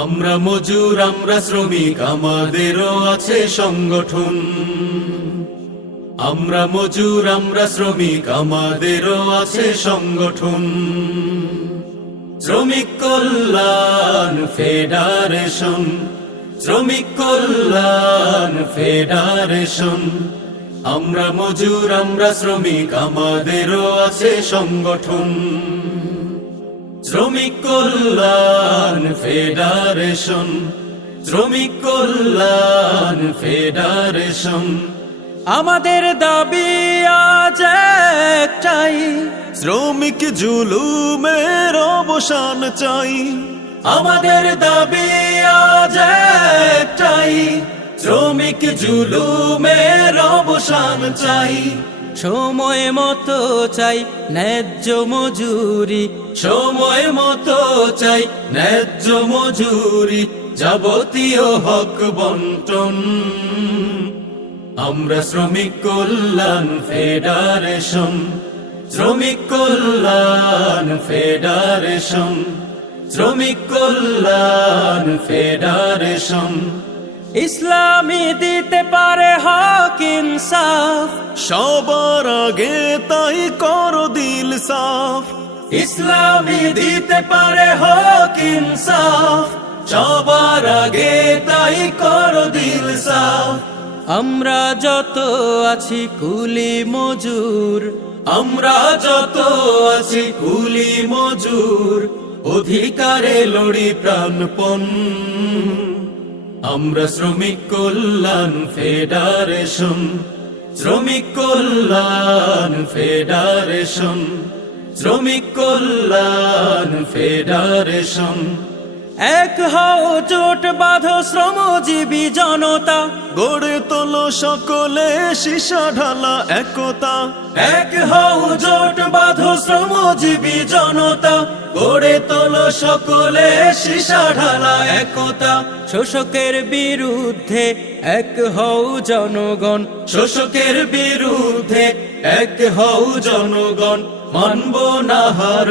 আমরা মজুর, আমরা শ্রমিক, আমাদেরও আছে সংগঠন। আমরা মজুর, আমরা শ্রমিক, আমাদেরও আছে সংগঠন। শ্রমিক কল্যাণ ফেডারেশন, শ্রমিক কল্যাণ ফেডারেশন। আমরা মজুর, আমরা শ্রমিক, আমাদেরও আছে সংগঠন। শ্রমিক কল্যাণ ফেডারেশন, শ্রমিক কল্যাণ ফেডারেশন। আমাদের দাবি আজ একটাই, শ্রমিক জুলুমের অবসান চাই। আমাদের দাবি আজ একটাই, শ্রমিক জুলুমের অবসান চাই। সময় মতো চাই ন্যায্য মজুরি, সময় মতো চাই ন্যায্য মজুরি, যাবতীয় হক বন্টন। আমরা শ্রমিক কল্যাণ ফেডারেশন, শ্রমিক কল্যাণ ফেডারেশন, শ্রমিক কল্যাণ ফেডারেশন। ইসলামী দিতে পারে হক ইনসাফ, সবার আগে তাই করো দিল সাফ। ইসলামী দিতে পারে হক ইনসাফ, সবার আগে তাই করো দিল সাফ। আমরা যত আছি কুলি মজুর, আমরা যত আছি কুলি মজুর, অধিকারে লড়ি প্রাণপণ। আমরা শ্রমিক কল্যাণ ফেডারেশন, শ্রমিক কল্যাণ ফেডারেশন, শ্রমিক কল্যাণ ফেডারেশন। এক হও জোট বাঁধো শ্রমজীবী জনতা, গড়ে তোলো সকলে সীসা ঢালা একতা। এক হও জোট বাঁধো শ্রমজীবী জনতা, গড়ে তোলো সকলে সীসা ঢালা একতা। শোষকের বিরুদ্ধে এক হও জনগণ, শোষকের বিরুদ্ধে এক হও জনগণ, মানব না হার।